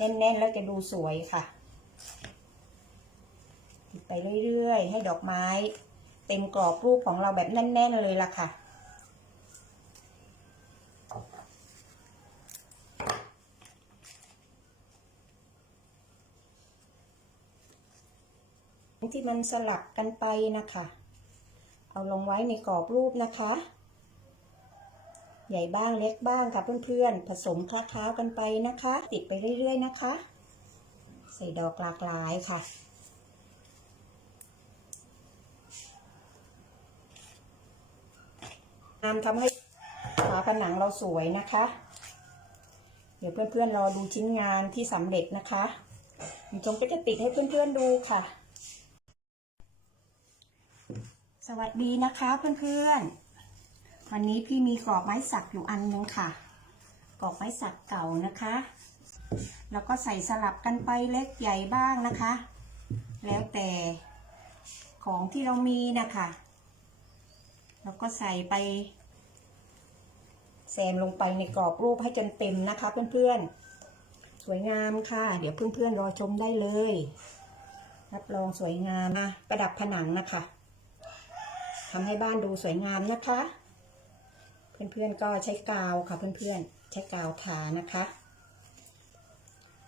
แน่นๆ แล้วจะดูสวยค่ะ ติดไปเรื่อยๆ ให้ดอกไม้ เต็มกรอบรูปของเราแบบแน่น ๆ เลยล่ะค่ะที่มันสลับกันไปนะคะ เอาลงไว้ในกรอบรูปนะคะ ใหญ่บ้างเล็กบ้างค่ะเพื่อนๆ ผสมคล้าๆกันไปนะคะ ติดไปเรื่อยๆนะคะ ใส่ดอกหลากหลายค่ะงามทำให้ฝาผนังเราสวยนะคะ เดี๋ยวเพื่อนๆรอดูชิ้นงานที่สำเร็จนะคะจงก็จะติดให้เพื่อนๆดูค่ะ สวัสดีนะคะเพื่อนๆ วันนี้พี่มีกรอบไม้สักอยู่อันนึงค่ะ กรอบไม้สักเก่านะคะ แล้วก็ใส่สลับกันไปเล็กใหญ่บ้างนะคะ แล้วแต่ของที่เรามีนะคะแล้วก็ใส่ไปแซมลงไปในกรอบรูปให้จนเต็มนะคะ เพื่อนๆ สวยงามค่ะ เดี๋ยวเพื่อนๆรอชมได้เลย รับรองสวยงามนะประดับผนังนะคะทำให้บ้านดูสวยงามนะคะ เพื่อนๆก็ใช้กาวค่ะเพื่อนๆ ใช้กาวทานะคะ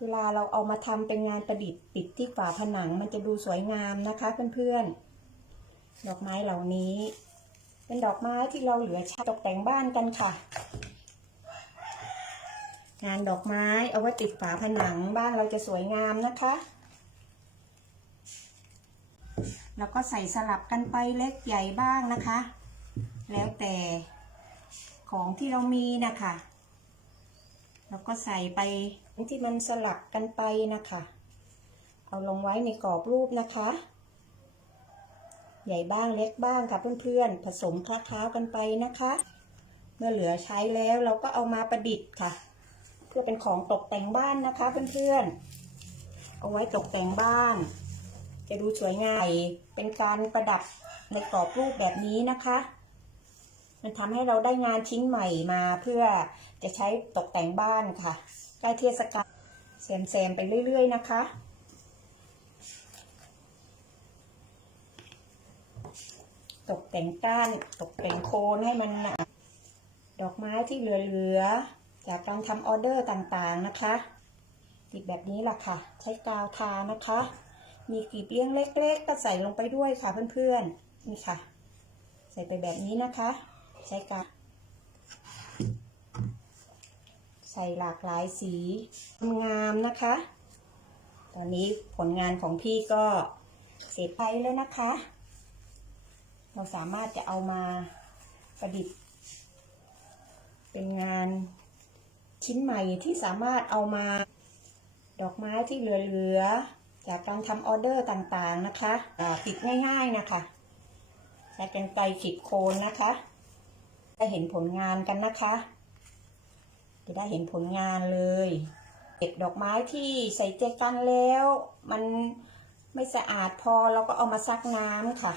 เวลาเราเอามาทำเป็นงานประดิษฐ์ติดที่ฝาผนังมันจะดูสวยงามนะคะเพื่อนๆ ดอกไม้เหล่านี้ เป็นดอกไม้ที่เราเหลือใช้ตกแต่งบ้านกันค่ะ งานดอกไม้เอาไว้ติดฝาผนังบ้านเราจะสวยงามนะคะแล้วก็ใส่สลับกันไปเล็กใหญ่บ้างนะคะ แล้วแต่ ของที่เรามีนะคะแล้วก็ใส่ไปที่มันสลับกันไปนะคะ เอาลงไว้ในกรอบรูปนะคะ ใหญ่บ้างเล็กบ้างค่ะเพื่อนๆ ผสมคล้าๆกันไปนะคะ เมื่อเหลือใช้แล้วเราก็เอามาประดิษฐ์ค่ะ เพื่อเป็นของตกแต่งบ้านนะคะเพื่อนๆ เอาไว้ตกแต่งบ้าน จะดูสวยงามเป็นการประดับในกรอบรูปแบบนี้นะคะ มันทำให้เราได้งานชิ้นใหม่มาเพื่อจะใช้ตกแต่งบ้านค่ะใกล้เทศกาลแซมๆไปเรื่อย ๆ นะคะ ตกแต่งก้านตกแต่งโคนให้มันดอกไม้ที่เหลือๆจากการทำออเดอร์ต่างๆนะคะติดแบบนี้ล่ะค่ะ ใช้กาวทานะคะ มีกลีบเลี้ยงเล็ก ๆ ก็ใส่ลงไปด้วยค่ะเพื่อนๆนี่ค่ะ ใส่ไปแบบนี้นะคะ ใช้กาวใส่หลากหลายสีงามนะคะ ตอนนี้ผลงานของพี่ก็เสร็จไปแล้วนะคะ เราสามารถจะเอามาประดิษฐ์ เป็นงานชิ้นใหม่ที่สามารถเอามาดอกไม้ที่เหลือๆจากการทำออเดอร์ต่างๆนะคะติดง่ายๆนะคะใช้เป็นไกขีดโคนนะคะ ได้เห็นผลงานกันนะคะ จะได้เห็นผลงานเลยเก็บดอกไม้ที่ใส่เจกันแล้ว มันไม่สะอาดพอเราก็เอามาซักน้ำค่ะ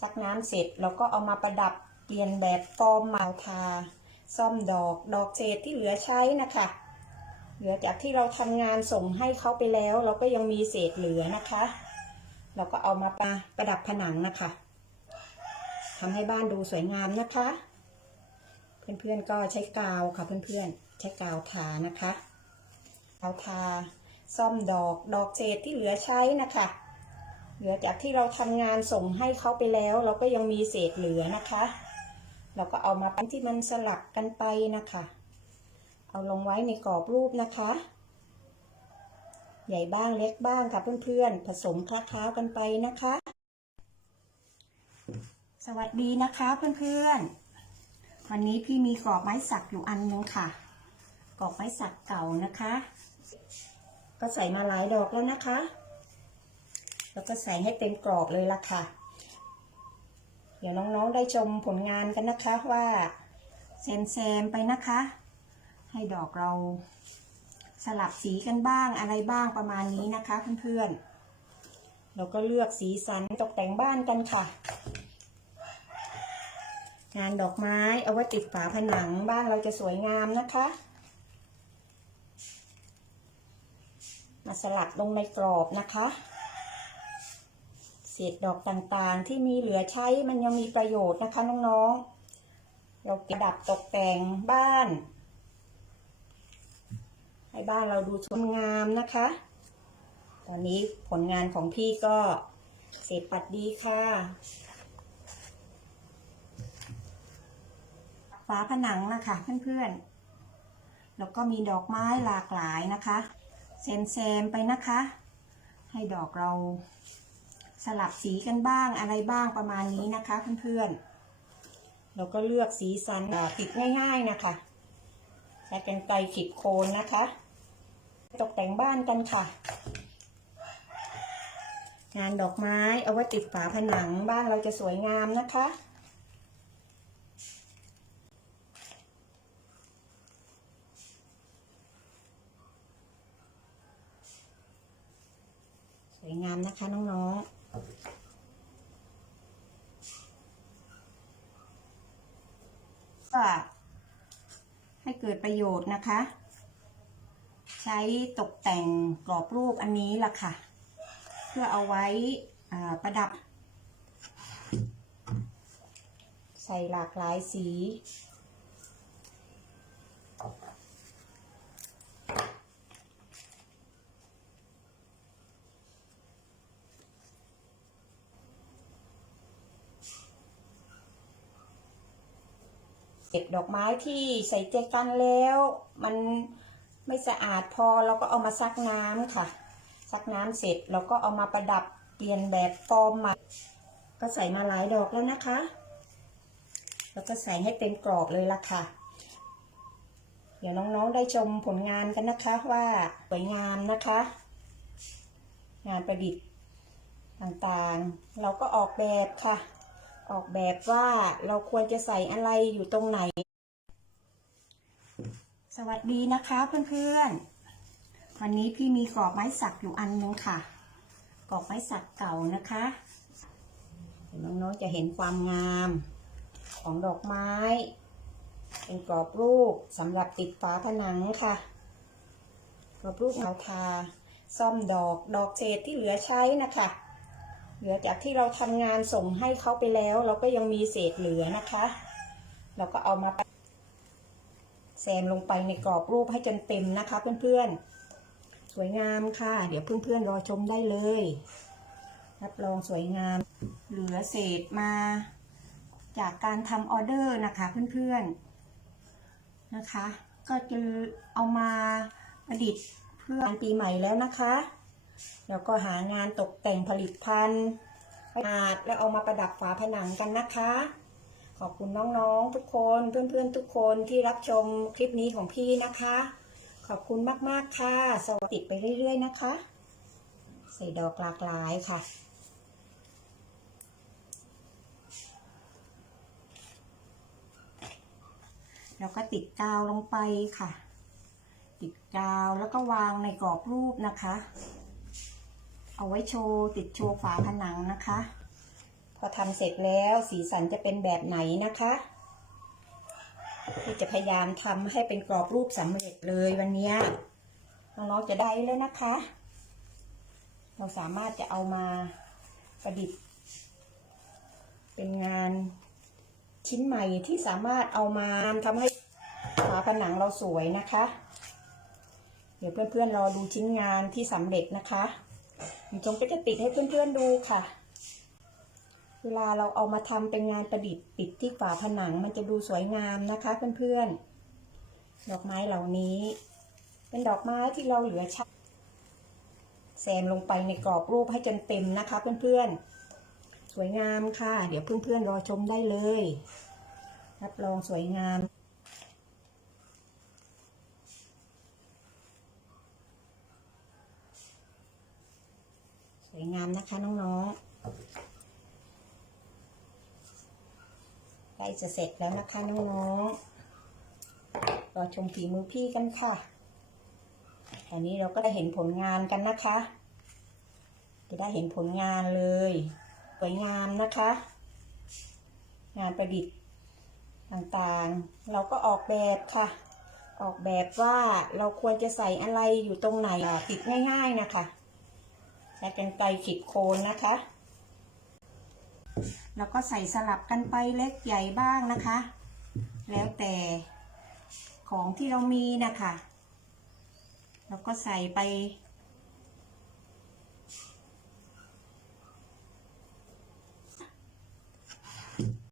ซักน้ำเสร็จเราก็เอามาประดับเปลี่ยนแบบฟอร์มเมาทา ซ่อมดอกดอกเศษที่เหลือใช้นะคะ เหลือจากที่เราทำงานส่งให้เขาไปแล้ว เราก็ยังมีเศษเหลือนะคะ เราก็เอามาประดับผนังนะคะทำให้บ้านดูสวยงามนะคะ เพื่อนๆก็ใช้กาวค่ะเพื่อนๆ ใช้กาวทานะคะกาวทาซ่อมดอกดอกเศษที่เหลือใช้นะคะ เหลือจากที่เราทำงานส่งให้เขาไปแล้ว เราก็ยังมีเศษเหลือนะคะ เราก็เอามาปั้นที่มันสลับกันไปนะคะ เอาลงไว้ในกรอบรูปนะคะ ใหญ่บ้างเล็กบ้างค่ะเพื่อนๆ ผสมคล้าๆกันไปนะคะ สวัสดีนะคะเพื่อนๆ วันนี้พี่มีกรอบไม้สักอยู่อันนึงค่ะ กรอบไม้สักเก่านะคะ ก็ใส่มาหลายดอกแล้วนะคะ แล้วก็ใส่ให้เต็มกรอบเลยละค่ะ เดี๋ยวน้องๆได้ชมผลงานกันนะคะว่าแซมๆไปนะคะ ให้ดอกเราสลับสีกันบ้างอะไรบ้างประมาณนี้นะคะเพื่อนๆเราก็เลือกสีสันตกแต่งบ้านกันค่ะ งานดอกไม้เอาไว้ติดฝาผนังบ้านเราจะสวยงามนะคะ มาสลัดลงในกรอบนะคะเศษดอกต่างๆ ที่มีเหลือใช้มันยังมีประโยชน์นะคะน้องๆ เราประดับตกแต่งบ้าน ให้บ้านเราดูสวยงามนะคะ ตอนนี้ผลงานของพี่ก็เสร็จปัดดีค่ะ ฝาผนังนะคะเพื่อนๆ แล้วก็มีดอกไม้หลากหลายนะคะแซมๆไปนะคะ ให้ดอกเราสลับสีกันบ้างอะไรบ้างประมาณนี้นะคะเพื่อนๆเราก็เลือกสีสันติดง่ายๆนะคะใช้กันไกขีดโคนนะคะ ตกแต่งบ้านกันค่ะ งานดอกไม้เอาไว้ติดฝาผนังบ้านเราจะสวยงามนะคะ วยงามนะคะน้องๆก็ให้เกิดประโยชน์นะคะ ใช้ตกแต่งกรอบรูปอันนี้ล่ะค่ะ เพื่อเอาไว้ประดับ ใส่หลากหลายสี เก็บดอกไม้ที่ใส่ใจกันแล้ว มันไม่สะอาดพอเราก็เอามาซักน้ำค่ะ ซักน้ำเสร็จเราก็เอามาประดับเปลี่ยนแบบฟอร์มใหม่ก็ใส่มาหลายดอกแล้วนะคะแล้วก็ใส่ให้เต็มกรอบเลยละค่ะ เดี๋ยวน้องๆได้ชมผลงานกันนะคะว่าสวยงามนะคะ งานประดิษฐ์ต่างๆ เราก็ออกแบบค่ะ ออกแบบว่าเราควรจะใส่อะไรอยู่ตรงไหน สวัสดีนะคะเพื่อนๆ วันนี้พี่มีกรอบไม้สักอยู่อันนึงค่ะ กรอบไม้สักเก่านะคะน้องๆจะเห็นความงามของดอกไม้ เป็นกรอบรูปสำหรับติดฝาผนังค่ะ กรอบรูปเราทาซ่อมดอกดอกเศษที่เหลือใช้นะคะ เหลือจากที่เราทำงานส่งให้เขาไปแล้ว เราก็ยังมีเศษเหลือนะคะ เราก็เอามาแซมลงไปในกรอบรูปให้จนเต็มนะคะเพื่อนๆ สวยงามค่ะ เดี๋ยวเพื่อนๆรอชมได้เลย รับรองสวยงาม เหลือเศษมา จากการทำออเดอร์นะคะเพื่อนๆนะคะ ก็จะเอามาประดิษฐ์เพื่อปีใหม่แล้วนะคะ แล้วก็หางานตกแต่งผลิตภัณฑ์อาดแล้วเอามาประดับฝาผนังกันนะคะ ขอบคุณน้องๆทุกคนเพื่อนๆทุกคนที่รับชมคลิปนี้ของพี่นะคะ ขอบคุณมากๆค่ะสวัสดีไปเรื่อย ๆ นะคะ ใส่ดอกหลากหลายค่ะแล้วก็ติดกาวลงไปค่ะ ติดกาวแล้วก็วางในกรอบรูปนะคะ เอาไว้โชว์ติดโชว์ฝาผนังนะคะ พอทำเสร็จแล้วสีสันจะเป็นแบบไหนนะคะที่จะพยายามทำให้เป็นกรอบรูปสำเร็จเลยวันนี้น้องๆจะได้แล้วนะคะ เราสามารถจะเอามาประดิษฐ์ เป็นงานชิ้นใหม่ที่สามารถเอามาทำให้ฝาผนังเราสวยนะคะ เดี๋ยวเพื่อนๆรอดูชิ้นงานที่สำเร็จนะคะ จงก็จะติดให้เพื่อนๆดูค่ะ เวลาเราเอามาทำเป็นงานประดิษฐ์ติดที่ฝาผนังมันจะดูสวยงามนะคะเพื่อนๆ ดอกไม้เหล่านี้ เป็นดอกไม้ที่เราเหลือใช้แซมลงไปในกรอบรูปให้จนเต็มนะคะเพื่อนๆ สวยงามค่ะ เดี๋ยวเพื่อนๆรอชมได้เลย รับรองสวยงาม สวยงาม นะคะน้องๆใกล้จะเสร็จแล้วนะคะน้องๆรอชมฝีมือพี่กันค่ะตอนนี้เราก็ได้เห็นผลงานกันนะคะ จะได้เห็นผลงานเลยสวยงามนะคะ งานประดิษฐ์ต่างๆ เราก็ออกแบบค่ะ ออกแบบว่าเราควรจะใส่อะไรอยู่ตรงไหนติดง่าย ๆนะคะ ใช้กันไกรขีดโคนนะคะ แล้วก็ใส่สลับกันไปเล็กใหญ่บ้างนะคะ แล้วแต่ของที่เรามีนะคะ แล้วก็ใส่ไป